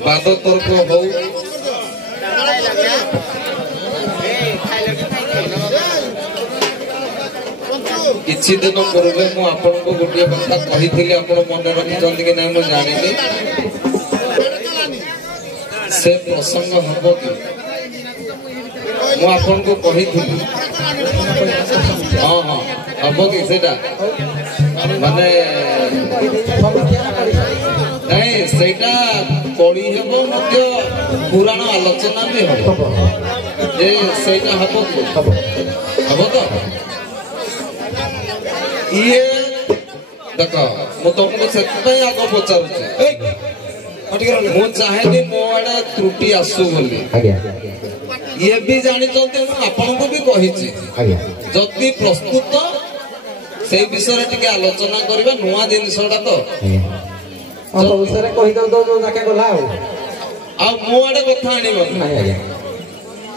बाद तर्क हो किछि दिन पूर्वे मु आपन को गोटे कथा कही आप मन रखिंट कि नहीं जानी से प्रसंग हम कि मुझे को कही हाँ हाँ हम कि सेटा माने नहीं सेटा पढ़ी हेब मध्य पुराण आलोचना भी हम जे सेटा हम हम तो ये देख मु तुमको से आग पचार मु चाहे मो आड़े त्रुटि आसु बोली ये भी जानी आपन को भी कही जदि प्रस्तुत से विषय टिके आलोचना करबा नुआ जिनसटा तो आ मो आड़े कथा आनी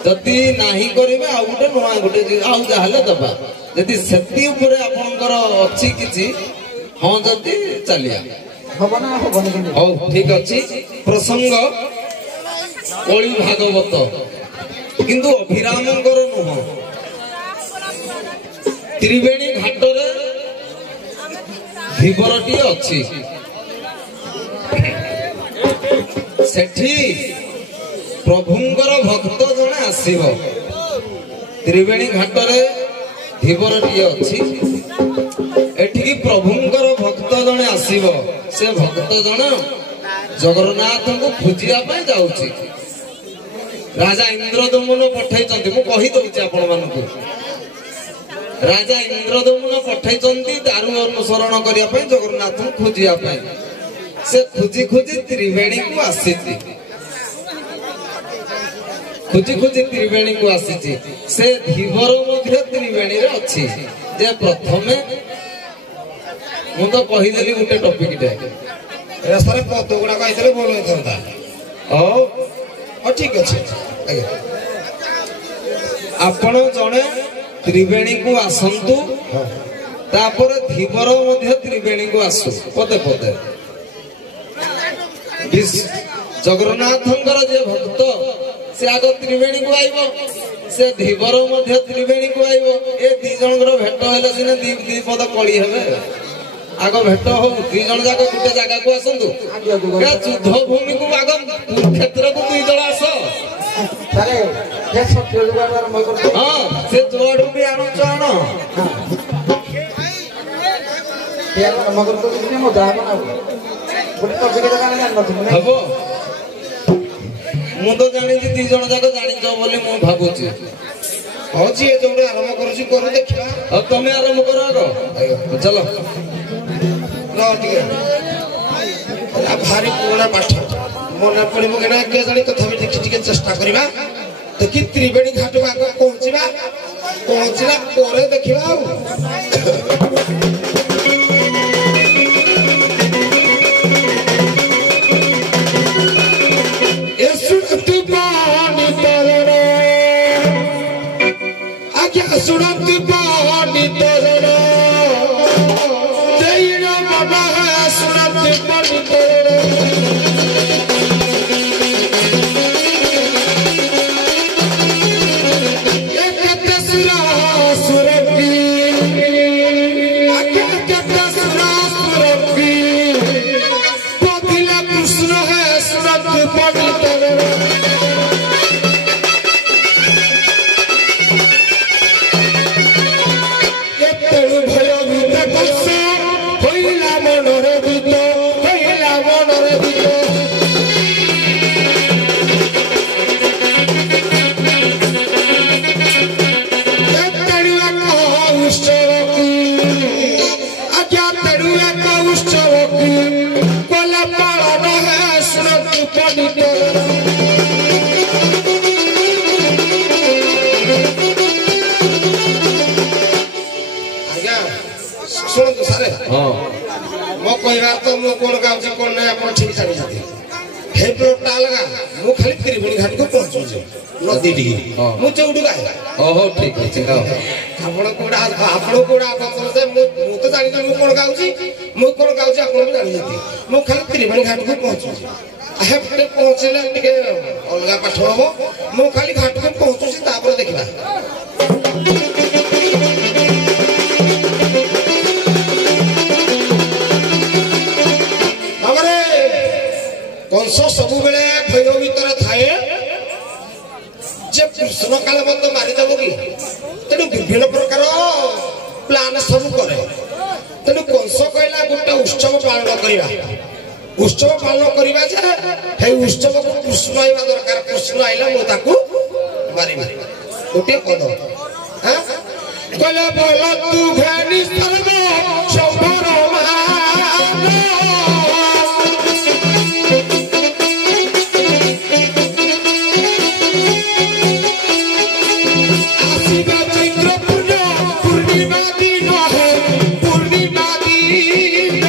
जदि नाही करिबे आ गोटे नुआ गोटे आ जाहले दबा जदि सेति ऊपर आपनकर अछि किछि हां जदि चलिया हबना हबनी हो ठीक अछि प्रसंग कଳି भागवत किंतु अभिरामंकर नुह त्रिवेणी घाट रे धीवरटी अछि सेठी प्रभुंकर भक्त जने आसीबो त्रिवेणी घाट रे धीवरटी अछि एठी प्रभुंकर भक्त जने आसीबो से भक्त जने जगन्नाथ को खोजिया पाई जाउछि राजा इंद्रदमन पठाई मु कही दउछि आपण मानकु राजा इंद्रदमन पठाई दारु अनुसरण करिया पाई जगन्नाथ को खोजिया पाई से खोजी खोजी त्रिवेणी को आसीछि खोजी खोजी त्रिवेणी को आसीछि से धीवर मध्य त्रिवेणी रे अछि जे प्रथमे मु तो कही देली गुटे टॉपिक टे रास्ता रे पतो गुडा कहितले बोल होइथंता ओ ठीक अछि आपण जणे त्रिवेणी को आसंतु तापर धीवर मध्य त्रिवेणी को आसु पदे पदे जगन्नाथंकर जे भक्त से आग त्रिवेणी को आइबो से धीवर मध्य त्रिवेणी को आइबो ए दी जनकर भेट हेले सिने दी पद पड़ी हेबे आग भेट हो दी जन जाक गुटे जगह को आसंतु ए युद्ध भूमि को आग क्षेत्र को दी जण आस अरे ये सत्य जुगाड़ आरंभ कर हां से जोड़ भी आनो चानो ये आरंभ कर तो इसने मो जा बना गुटे तो जगह जगह जान नथु हबो मु तो जानि जे दी जण जाक जानि जो बोली मु भाबुची हो जी ए जोड़े आरंभ करूची कर देखिबा अब तुम आरंभ करो आगो चलो लो ठीक है भारी पुराना पाठ मन पड़िबो केना के जानि कथा भी देखि टिके चेष्टा करिबा देखि त्रिवेणी घाट आगे पहुंचला ପରେ देखिबा सुनत पानी तरण तेरा बाबा है सुनत पानी तरण एक तसरा सुरपी एक तसरा सुरपी पतिला कृष्ण है सुनत पानी तरण मो कहबार तो मो कोन गाउछ कोन नै अपन ठीक छाडी छथि हे प्रोटा लगा मो खाली त्रिवेणी घाट को पहुंचू जे नदी डी मो चौडु गाय ओहो ठीक अछि आपण कोडा अपन से मो तो जानि मो कोन गाउछि अपन भी जानि छथि मो खाली त्रिवेणी घाट को पहुंचू ହେପଟେ ପହଞ୍ଚିଲେ ଟିକେ ଅଲଗା ପାଠ ହବ ମୁଁ ଖାଲି ଘାଟକୁ ପହଞ୍ଚୁଛି ତାପରେ ଦେଖିବା ତାପରେ କଂସ ସବୁବେଳେ ଭୟ ଭିତରେ ଥାଏ ଯେ କୃଷ୍ଣ କାଳେ ମତେ ମାରିଦେବ କି ତେଣୁ ବିଭିନ୍ନ ପ୍ରକାର ପ୍ଲାନ ସବୁ କରେ ତେଣୁ କଂସ କହିଲା ଗୋଟେ ଉତ୍ସବ ପାଳନ କରିବା ଉତ୍ସବ ପାଳନ କରିବା ଯେ ସେଇ ଉତ୍ସବକୁ କୃଷ୍ଣ ଆଇବା ଦରକାର କୃଷ୍ଣ ଆଇଲେ ମୁଁ ତାକୁ ମାରିବି ଗୋଟିଏ ପଦ କହିଲେ ବୋଲ ତୁ ଭେଣି ସର୍ବ ଶମ୍ଭର ଆସିବା ଚୈତ୍ର ପୂର୍ଣ୍ଣିମା ଦିନ ପୂର୍ଣ୍ଣିମା ଦିନ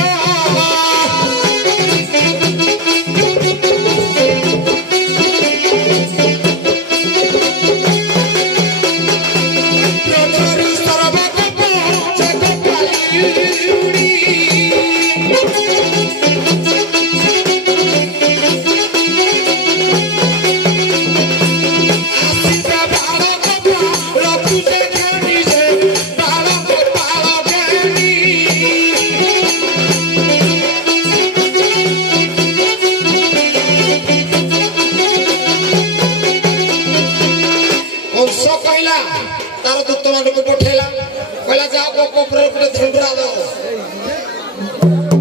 तार दूत मान को पठेला कहला जाओ कोपर ऊपर धंडरा दो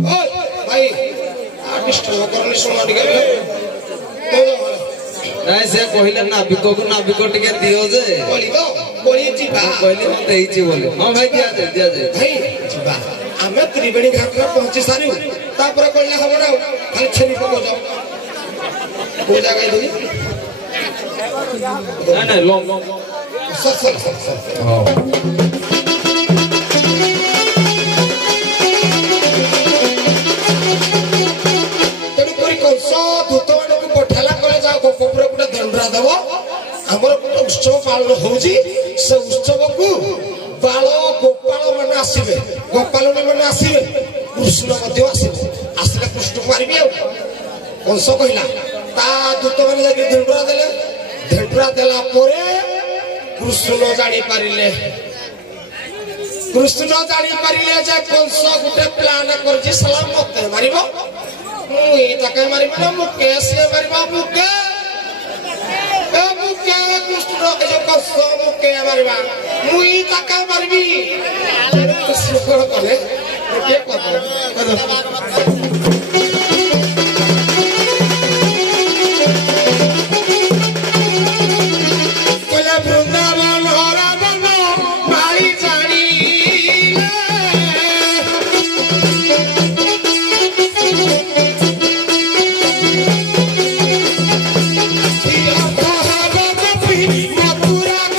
ओए भाई आर्टिस्ट करनी सुना टिके ନାଇଁ ସେ କହିଲେ ନାବିକକୁ ନାବିକ ଟିକେ ଦିଅ ଯେ बोलिबो बोली जीवा କହିଲେ ମୁଁ ଦେଇଛି ବୋଲି ହଁ ଭାଇ ଦିଆଯାଏ भाई जीवा ଆମେ ତ୍ରିବେଣୀ ଘାଟରେ ପହଞ୍ଚି ସାରିବୁ ତାପରେ କହିଲେ ହବ ନା ଖାଲି ଛେରି ପକଉ ଯାଉ କୋ ଜାଗା ଦେଇ ନାଇଁ ନାଇଁ ଲଙ୍ଗ सर ହଁ तेणु करी कंस दूत मानक पठेला कले जाओ गोपर गोटे दंडरा देव आमर गोटे उत्सव पालन होउची से उत्सव को बाल गोपाल माने आसीबे गोपालनी माने आसीबे कृष्ण मध्य आसीबे आसले कृष्ण मारिबे कंस कहिला ता दूत माने जाके दंडरा देला परे कृष्ण जानी पारिले जे कंस गोटे प्लान करछि सलाम मते मारिबो मुई ताके मारिबो ना मु केसे मारिबो मुके कृष्ण के जो कंस मुके मारिबा मुई ताके मारिबी कृष्ण को कले के कतो वृंदावन हरा बन मारी जानी मथुरा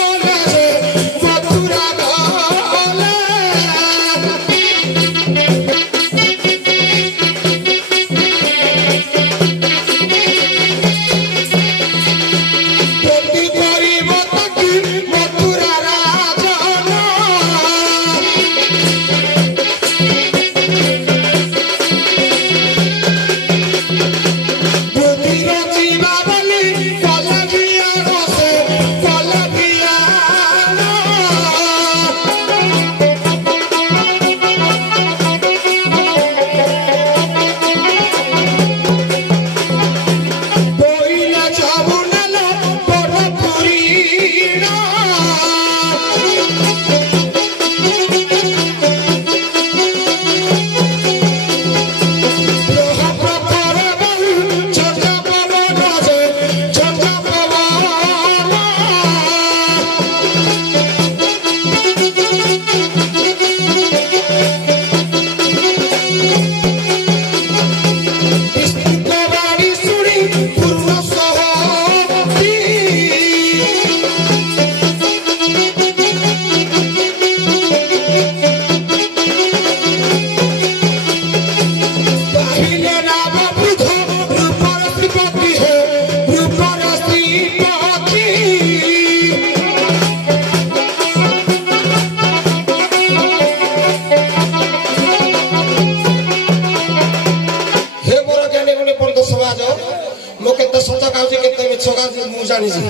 केते सच गाउची केते मिछ गाउची मु जानि छी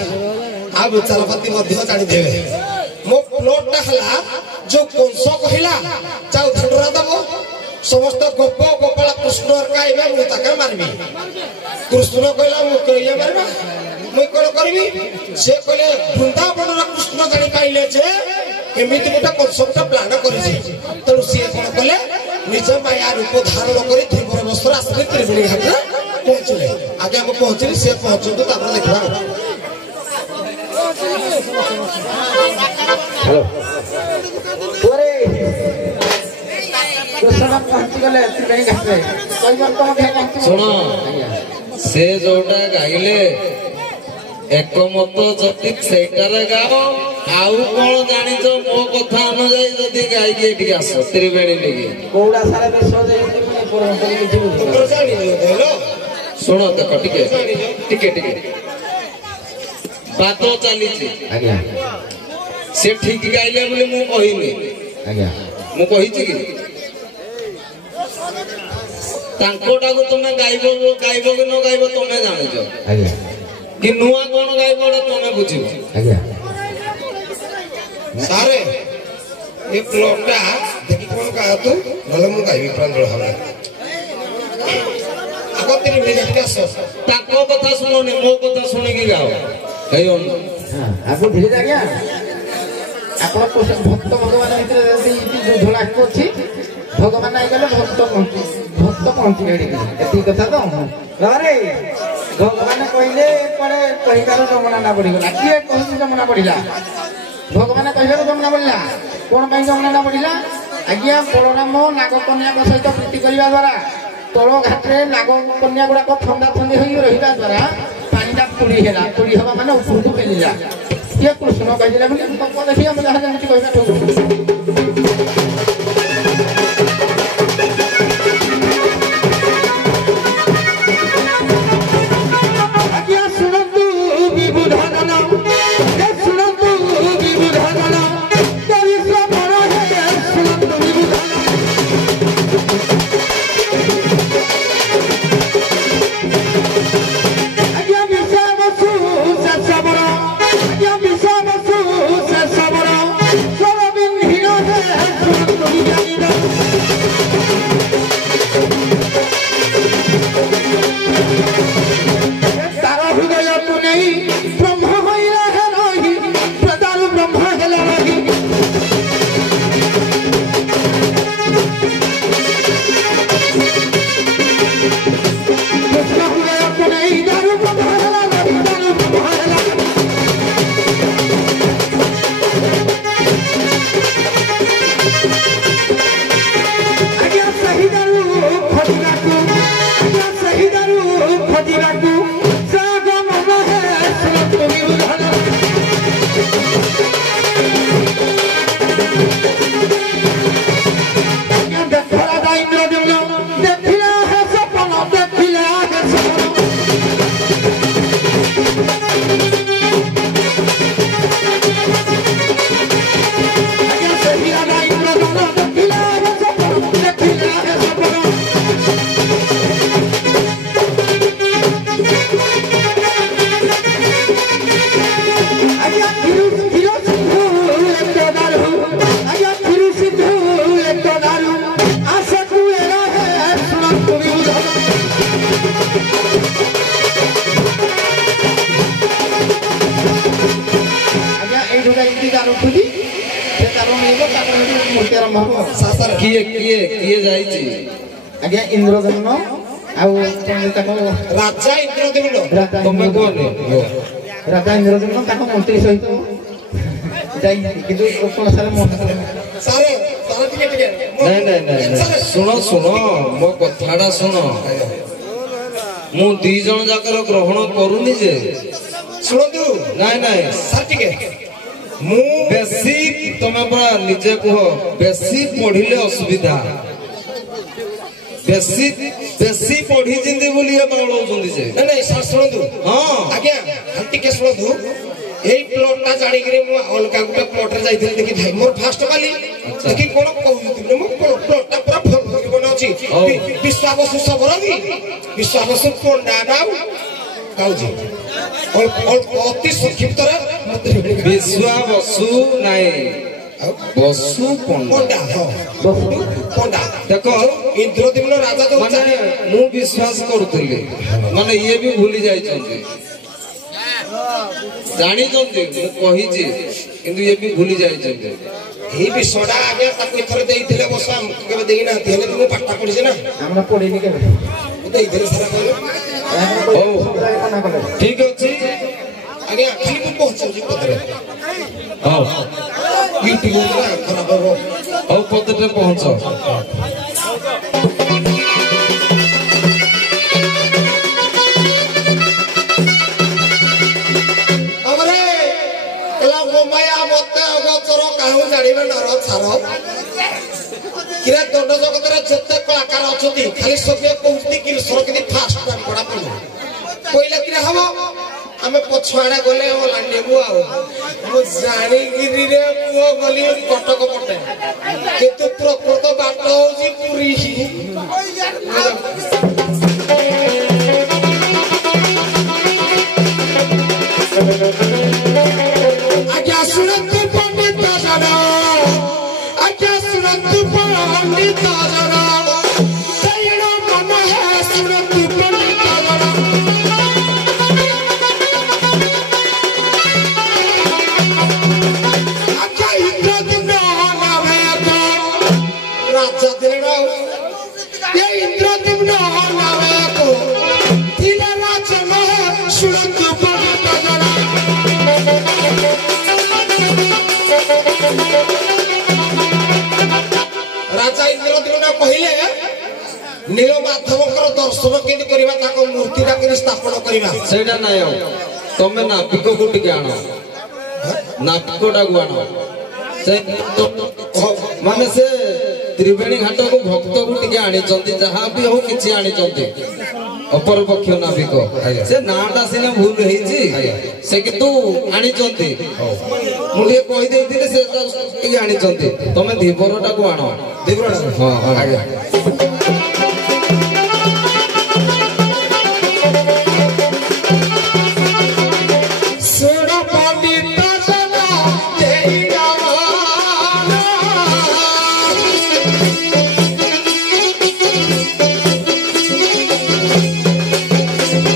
आ विचारपति मध्य जानि देबे मो प्लॉट हला जो कंस कहिला जाऊ धडरा दबो समस्त गोप गोपाल कृष्ण काइबे मु ताके मारबी कृष्ण कहला मु कहिया मारबा मु कोन करबी से कहले वृंदावन कृष्ण जानि पाइले जे एमिति गोटा कंसेप्ट प्लान करिछि तनु से कोन कहले निज माया रूप धारण करी त्रिपुर बस्त्र आसले त्रिवेणी घाट पहुंचले आगे हम पहुंचली से पहुंचो तो तापर देखबा हेलो तोरे तो सब पहुंच गले त्रिवेणी घाट रे कोई बार तो पहुंच सुनो से जोटा गाइले एकमत जति सेटारे गाओ आउ कोन जानिचो मो कथा अनुଯାୟୀ जदि गाई के एठी आस त्रिवेणी लेगी कोडा सारा बेसो जे पुरन के जीव तो जानि हेलो सुनो देखो टिके टिके टिके बातो चली छी आज्ञा से ठीक गाइले बोले मु कहिनी आज्ञा मु कहि छी कि तांकोटा को तुमे गाइबो कि न गाइबो तुमे जानिचो आज्ञा कि नुआ कोन गाइबो तुमे बुझिबो आज्ञा सारे ये प्लॉटटा देखि कोन का तू भले मु गाइबी प्रांजल हमरा आगो त्रिवेणी घाट आस ताको कथा सुनोनी मो कथा सुनि कि गाओ हेयो हां आपको धीरे जाग्या आपण भक्त भगवान भीतर जो झोला अछि भगवान आई गले भक्त पहुंची गडी एती कथा तो अरे भगवान कहले परे कहिकार जमुना ना पड़ी गला किए कहू जमुना पड़िला भगवान कहले जमुना पड़िला कोन पई जमुना ना पड़िला आज्ञा बलराम नाग कन्या को सहित प्रीति करबा द्वारा तଳ घाटରେ नाग कन्या गुड़ाक ठंडा ठंडी होई रहिबा द्वारा पानीटा तुड़ी हेला तुड़ी हवा माने उपरକୁ पेलिला ये कृष्ण कहले बोले तको देखि हम जहां जहां कहबा किए किए किए जाइछि आज्ञा इंद्रदम्न आउ ताको राजा इंद्रदेव तुमे कोन राजा इंद्रदम्न ताको मंत्री सहित जाई किदु कोन सारे सारे सारे टिके नहीं नहीं नहीं सुनो सुनो मो कथाडा सुनो मु दी जण जाकर ग्रहण करूनी जे सुनतु नहीं नहीं सार टिके मु बेसी तमे परा निजे कहो बेसी पढ़िले असुविधा बेसी बेसी पढ़ी जिंदी बोली ये बावळ होचुंदी जे नहीं नहीं सर सुनतु हां आज्ञा हम टिके सुनतु एई प्लॉटटा जानि करे मु अलका गुटे प्लॉट रे जाइथिल देखि भाई मोर फास्ट बाली देखि कोन कहउती मु प्लॉटटा पूरा फल होई बन अछि विश्वास सबरदी विश्वास कोन ना नाउ କାଉଛି ଅତି ସଂକ୍ଷିପ୍ତରେ ବିଶ୍ଵା ବସୁ ନାଇଁ ବସୁ ପଣ୍ଡା ପଣ୍ଡା ଦେଖ ଇନ୍ଦ୍ରଦ୍ୟୁମ୍ନ ରାଜା ଯୋଉ ମାନେ ମୁଁ ବିଶ୍ୱାସ କରୁଥିଲି ମାନେ ଇଏ ବି ଭୁଲି ଯାଇଛନ୍ତି ଜାଣିଛନ୍ତି ମୁଁ କହିଛି କିନ୍ତୁ ଇଏ ବି ଭୁଲି ଯାଇଛନ୍ତି এই বিষয়টা আগে তাকে এথর ଦେଇଥିଲେ বস আমাকে কেবে দেই না হেলে তুমি পাঠটা পড়িছে না আমরা পড়িনি কেবে ଦେଇଥିଲେ সারা কইলো ঠিক ଅଛି আগে খালি ମୁଁ ପହଞ୍ଚାଉଛି ପଦରେ ହଉ ୟୁଟ୍ୟୁବ ନା ଖରାପ ହବ ହଉ ପଦରେ ପହଞ୍ଚ ଆମରେ ଏଲା ମୋମାୟା ମତେ ଅଗଚର କାହୁ ଜାଣିବେ ନର ଛାର କିରେ ଦଣ୍ଡ ଜଗତରେ ଯେତେ କଳାକାର ଅଛନ୍ତି ଖାଲି ସବେ କହୁଛନ୍ତି କି ସରକତି ଫାଷ୍ଟ ଟାଇମ୍ ପଡା ପଡୁ କହିଲେ କିରେ ହବ ଆମେ ପଛଆଡେ ଗଲେ ଓଲା ନେବୁ ଆଉ ମୁଁ ଜାଣିକିରିରେ ପୁଅ ଗଲି କଟକ ପଟେ କିନ୍ତୁ ପ୍ରକୃତ ବାଟ ହଉଛି ପୁରୀ ଆଜ୍ଞା ଶୁଣନ୍ତୁ ପଣ୍ଡିତ ଜଣ ଆଜ୍ଞା ଶୁଣନ୍ତୁ ପଣ୍ଡିତ ଜଣ ଦୟଣ ମନ ହେ ଶୁଣନ୍ତୁ ପଣ୍ଡିତ ଜଣ ଆଜ୍ଞା ଇନ୍ଦ୍ରଦ୍ୟୁମ୍ନ ନାମେ ରାଜା ଦିନ ଏ ଇନ୍ଦ୍ରଦ୍ୟୁମ୍ନ ନାମେ ଥିଲା ରାଜ ମହ ଶୁଣନ୍ତୁ ପଣ୍ଡିତ ଜଣ राजा इंद्रद्युम्न कहले नील माधवकर दर्शन केंद्र करबा ताको मूर्तिटा के स्थापन करबा ସେଇଟା ନାଇଁ ଆଉ ତମେ ନାବିକକୁ ଟିକେ ଆଣ ନାବିକଟାକୁ ଆଣ ସେ ମାନେ ସେ ତ୍ରିବେଣୀ ଘାଟକୁ ଭକ୍ତକୁ ଟିକେ ଆଣିଛନ୍ତି ଯାହା ବି ହଉ କିଛି ଆଣିଛନ୍ତି ଅପରପକ୍ଷ ନାବିକ ସେ ନାଁଟା ସିନା ଭୁଲ ହେଇଛି ସେ କିନ୍ତୁ ଆଣିଛନ୍ତି ମୁଁ ଟିକେ କହିଦେଇଥିଲି ସେ ଟିକେ ଆଣିଛନ୍ତି ତମେ ଧୀବରଟାକୁ ଆଣ देवरा ହଁ ଆଜ୍ଞା सोना पंडित जना तेरी रामाना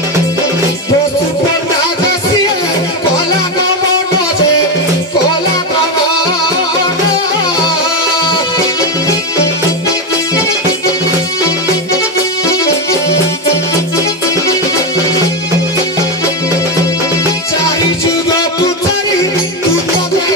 बसु पंडा गसिए कोला नमो जे कोला नमो चारी जुग पुतरी तू तबे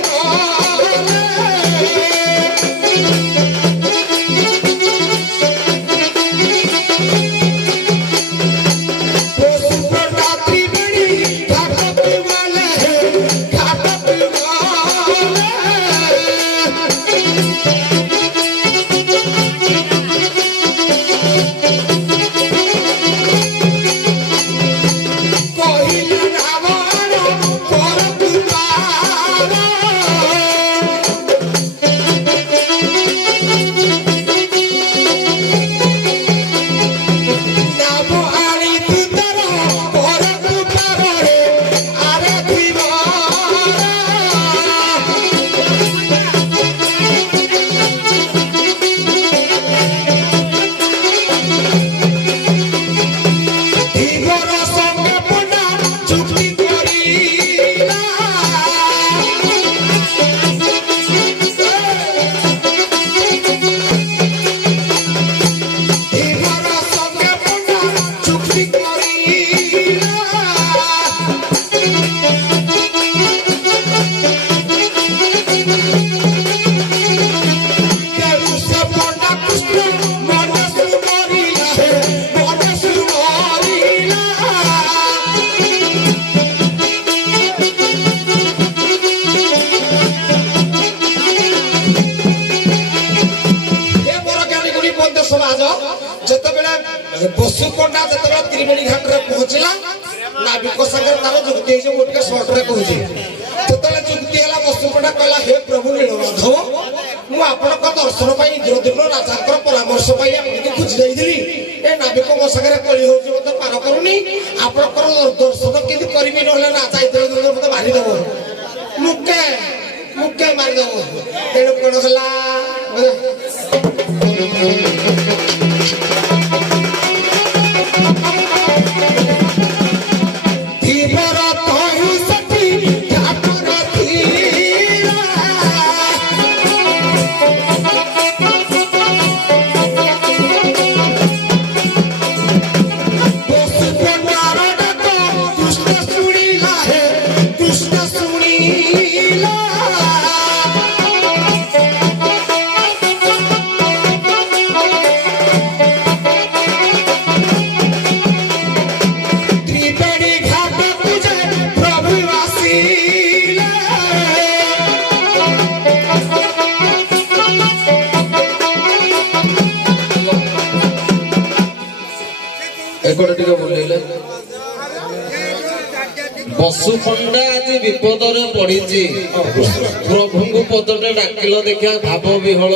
बसु पंडा जतबे त्रिवेणी घाट रे पहुंचला नाविक संगे तार जुक्ति जे मोटके शॉर्ट रे कहूची ततले जुक्ति हला बसु पंडा कहला हे प्रभु नीलमाधव मु आपनक दर्शन पई इंद्रद्युम्न राजाकर परामर्श पई आपके खोज जाईदिली ए नाविक मो सागरे कली होउची मते पार करूनी आपनकर दर्शन केति करबी नहले ना चाइते मते मारि देबो मुके मारि देबो तेणु कोन हला बसुखंडा आज विपद पड़ी प्रभु को पदटे डाकिल देखा भाव विहल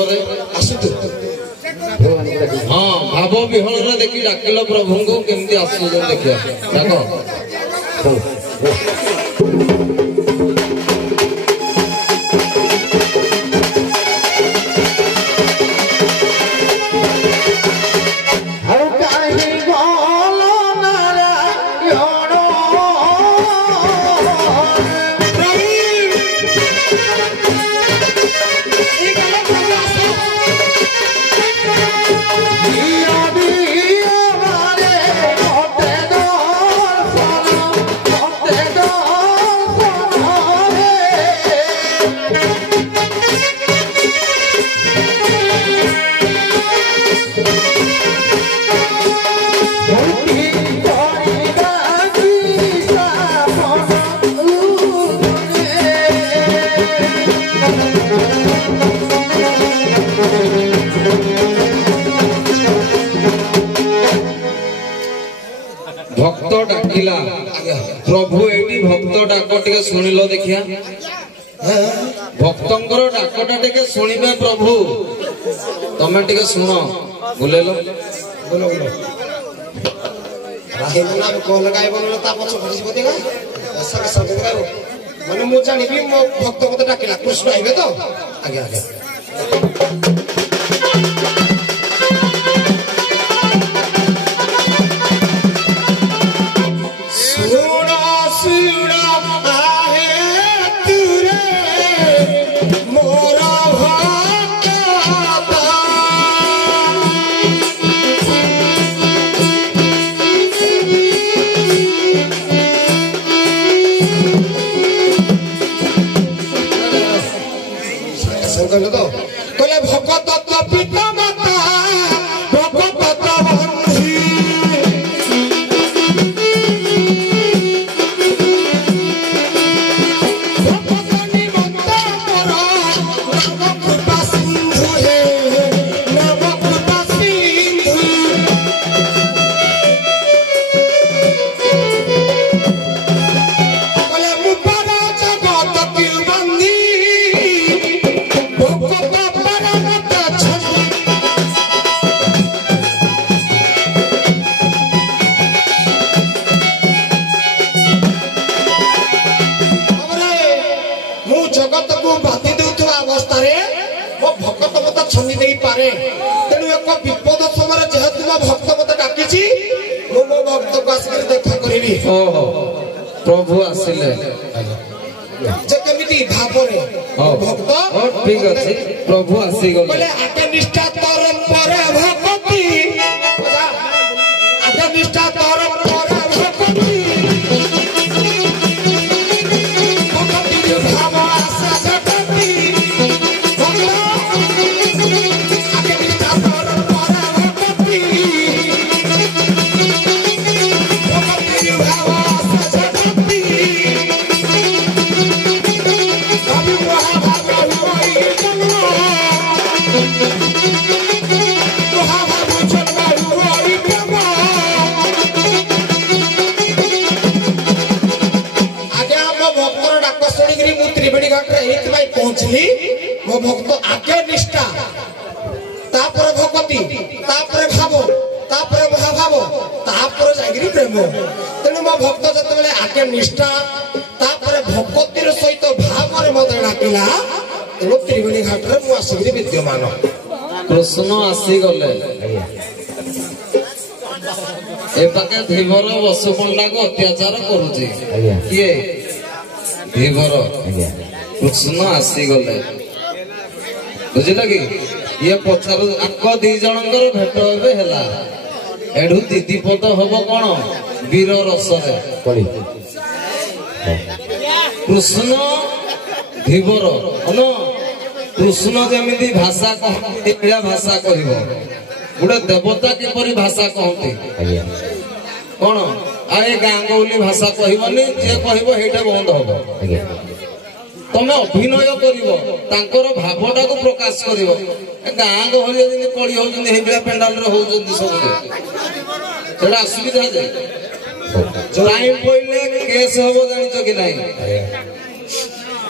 हाँ भाव विहल देखी डाकिल प्रभु को केमती आसु देखिए डाक भक्त डाकिला प्रभु एटी भक्त डाक टिके सुनिलो देखिया भक्तंकर डाकटा टिके सुनिबे प्रभु तमे टिके सुनो बुलेलो बोलो राहेना को लगाय बोलो ता पछ फरिस बतेगा ऐसा के सब गायो माने मो जानिबी मो भक्त मते डाकिला कृष्ण आइबे तो आगे आगे कहले भगत तो पिता माता भगत तो बंधी भगत निमंत पर नव कृपा सिंधु हे नव कृपा सिंधु कहले मुपरा जगत की बंदी जगत को बाति देउथवा अवस्था रे मो भक्त मत छन्नी देई पारे तेनु एक विपद समय जेहेतु मो भक्त मत डाकिछि मो भक्त को आसिक देखा करबी ओहो प्रभु आसिले जे केमिति भावरे भक्त ओ ठीक अछि प्रभु आसी गले बोले आत्म निष्ठा तरम पर भक्ति आत्म निष्ठा तरम पर भक्ति पहुंचली मो भक्त आगे निष्ठा तापर भक्ति तापर भाव तापर महाभाव तापर जागिरी प्रेम तेणु मो भक्त जतबेले आगे निष्ठा तापर भक्तिर सहित भाव रे मते डाकिला तेणु त्रिवेणी घाट रे मु आसिकरी विद्यमान कृष्ण आसी गले ए पाके धीवर वसुपंडा को अत्याचार करूची किए धीवर कृष्ण आसी गले बुझिल कि ये पचार आक दी जनकर भेट एबे हेला एडू दीदी पद हब कौन वीर रसरे कृष्ण धीवर अन कृष्ण जमी भाषा कहते भाषा कह गोटे देवता किपरि भाषा कहते कौन आए गाँ गौली भाषा कहबनी जे कहब हेटा बंद हम तमे अभिनय कर भावटा को प्रकाश कर गाँ गहली कड़ी हो पेंडाल सब असुविधा जे टाइम पड़े केस हम जान कि नहीं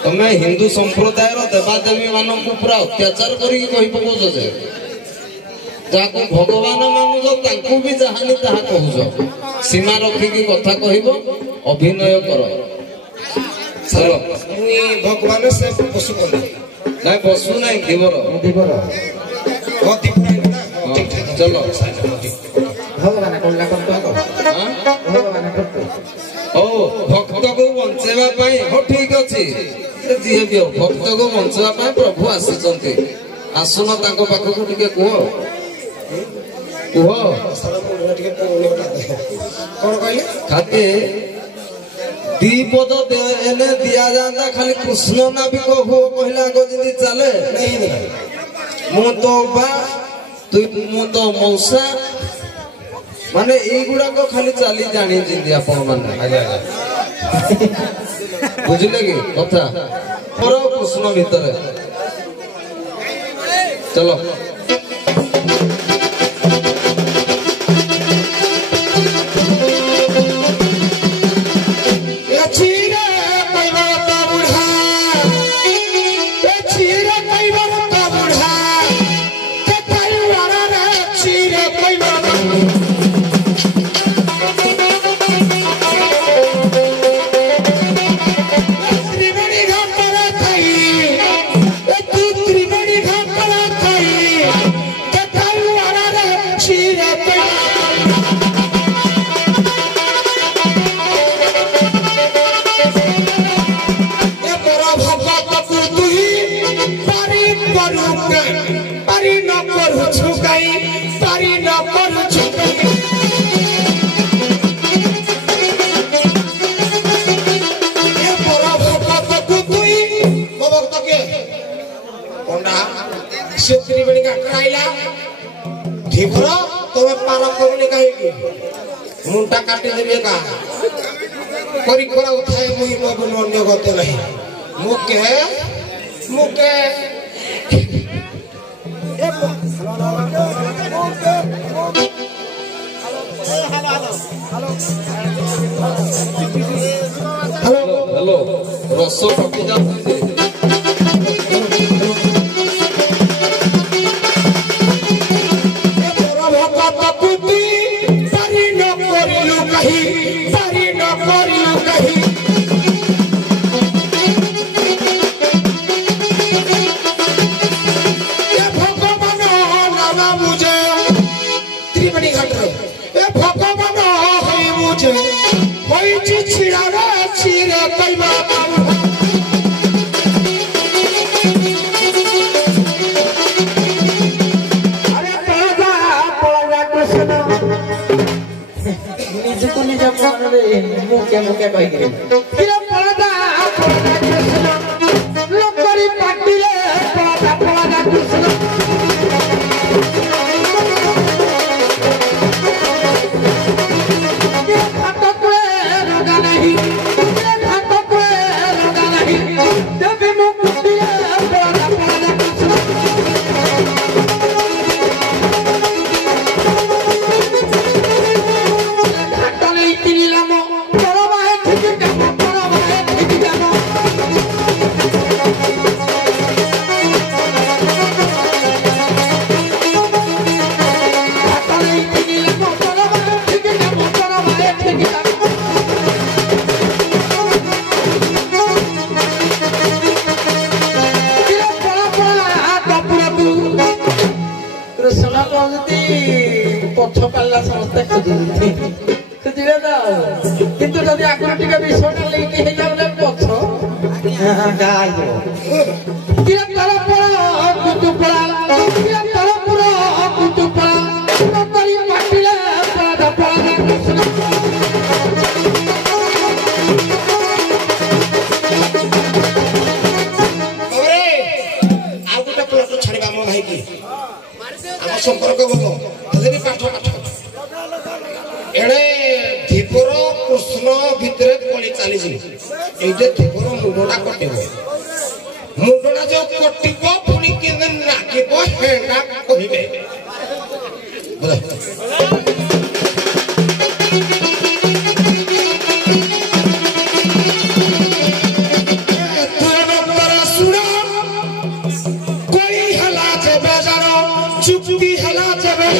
तमे हिंदू संप्रदाय देवादेवी मान पूरा अत्याचार करी पकाउछ जे जाको भगवान मानुछ भी जहानी ताहा कहूछ सीमा रखिकी कथा कहब अभिनय कर चलो भगवान से पशु कर नहीं पशु नहीं धीवर चलो भगवान कोला करतो भगवान करतो ओ भक्त को बंचेवा पाई हो ठीक अछि जी भी भक्त को बंचेवा पाई प्रभु आसीचंती आसुन ताको पाखको टिके कुह खाते दीपद एने दिया जाता खाली कृष्ण ना भी कहू कहला जिंदगी चले नहीं मु तो बा तु मु तो मौसा माने एई गुडा को खाली चाली जानी जिंदगी आपण माने बुझले कि कथा पर कृष्ण भीतर चलो धीवर तुम पार करनी कहीं मुंडा काटी देबे का करी करा उठाए मुई मबन अन्य गते नहीं मुके हेलो रस फटी जाते मुके कहि के किरे पळदा कृष्ण लोकरी पाटिले पळदा कृष्ण ये घाटकले लगा नहीं देवी मुकुटिले पळदा कृष्ण घाटले इतिलाम ଆଗରୁ ଟିକେ ବିଷୟଟା ଲିଙ୍କ୍ ହେଇଯାଉଲେ ପଛ ଗାଇବ କିଏ ତଳପୁର କୁତୁପଳା କିଏ ତଳପୁର କୁତୁପଳା ନକରି ମାଟିଲେ ପାଦ ପଳା କୃଷ୍ଣ ଆଉ ଗୋଟେ ପ୍ଲଟ ଛାଡ଼ିବା ମୋ ଭାଇ କି ଆମ ସମ୍ପର୍କ ଭଲ ହେଲେ ବି ପାଠ ଏଣେ ଧୀବର କୃଷ୍ଣ ଭିତରେ ପଳି ଚାଲିଛି ଏଇଟା ଧୀବର ମୁଣ୍ଡଟା କଟିବ ମୁଣ୍ଡଟା ଯୋଉ କଟିବ ପୁଣି କେମିତି ନାଗିବ ହେଟା କହିବେ चुप्पी हला चबे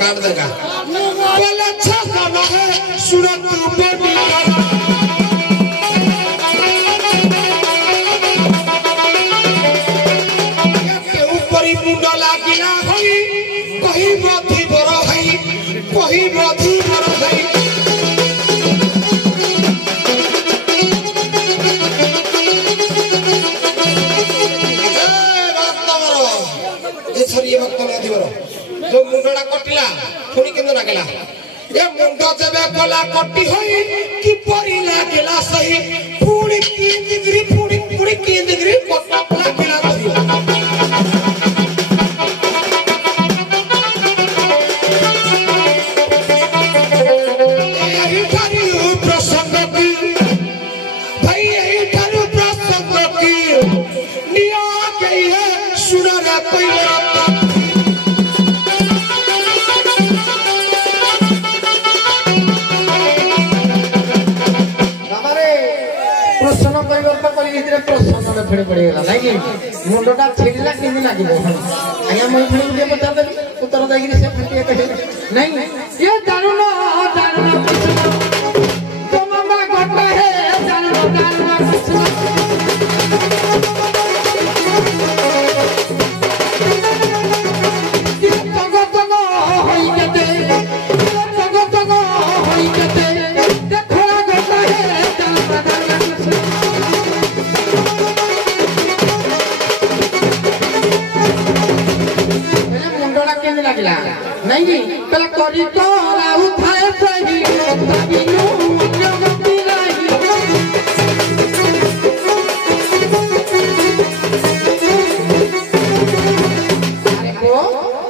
काट देगा बोले अच्छा गाना है सुनो तू बोली के ऊपर ही मुंडा लागिला हई कहीं मथी बरो हई कहीं मथी बरो हई ए सरी भक्त नदी बरो जो मुंडा कटिला पुणी केंद्र लागला ए मुंडा जबे गला कटी होई कि परी लागला सही पुणी 3 डिग्री पुणी 3 डिग्री कटा लागला रही यही थारी प्रसंग की भाई यही थारी प्रसंग की निया गई है सुना रे कोई प्रश्न फेड़ पड़ेगा नहीं मुंडा छिड़ा कि लगे आज्ञा मुझे फिर मुझे पचार देवी उत्तर देगी से फिर कहे नहीं ये जानूना तो मामा घटा है जानूना नहीं कल करी तो उठाए सही तबिनु मन्यगति नहीं अरे को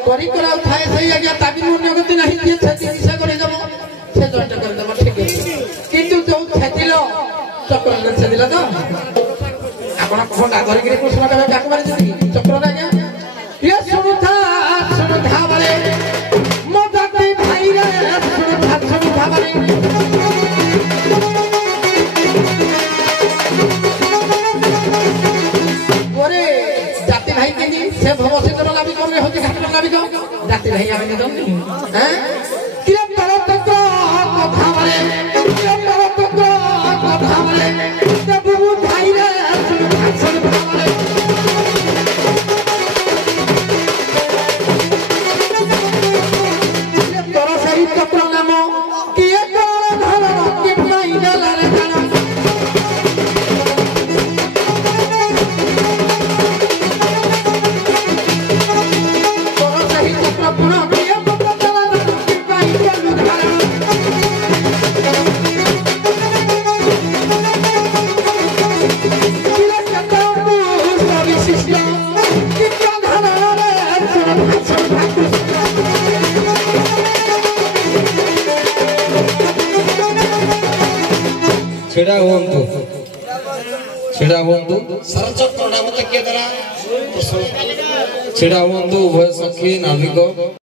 करी करा उठाए सही आज्ञा तबिनु मन्यगति नहीं किए छति दिशा करे जब से जॉइंट कर देबो ठीक है किंतु जो छतिलो चक्र न छदिला तो आपण कोंडा धरि के कृष्ण का डाक मारि जति चक्र आज्ञा ये सुमुथा वाले मोदती भाई रे सुमुथा वाले ओरे जाति भाई के से भवसिंदर लाभी करले होती घाट लाभी को जाति भाई आमे नहीं जाननी हैं किरे तरत को कथा वाले किरे तरत को कथा वाले प्रभु भाई रे सुमुथा वाले चक्र नाम किए कौन धर के पाई डाला रे जाना तोर सही चक्र पुना किए पत्र डाला के पाई डाला धारा किला चक्र सभी शिष्य कितना धारा रे छेड़ा हुंतु सरचक्र नाम तक के द्वारा छेड़ा हुंतु उभय सखी नाविक